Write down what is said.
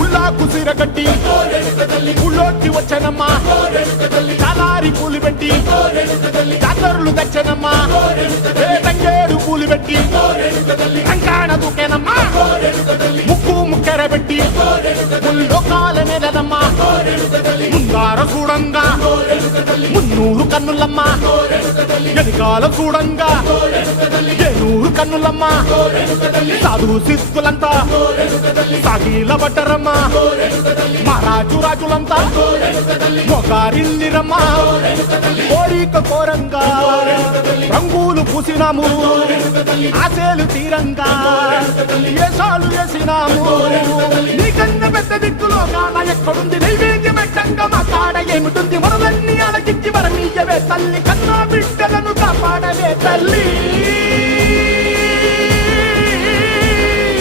ఉల్లాకు సీర కట్టి ఉళ్ళోకి వచ్చనమ్మా చాలారి పూలు పెట్టి జాతరులు తెచ్చనమ్మా తంగేడు పూలు పెట్టి కంకాణ దూకేనమ్మా ముక్కు ముక్కెర పెట్టి ముల్లోకాల నెలదమ్మా ముందార చూడంగా మున్నూరు కన్నులమ్మా ఎనకాల చూడంగా ఏనూరు కన్నులమ్మా సాధు సిద్ధులంతా సాగిల బట్టరమ్మా మహారాజు రాజులంతా మొగారిల్లిరమ్మా కోరిక కోరంగా రంగులు పూసినాము ఆశలు తీరంగా ఏసాలు వేసినాము నీకన్న పెద్ద దిక్కులో కాన ఎక్కడుంది నైవేద్యం ఎట్టంగా మా కాడ ఏమిటుంది మనలన్నీ అలకిచ్చి వరమీయవే తల్లి కన్నా బిడ్డలను కాపాడవే తల్లి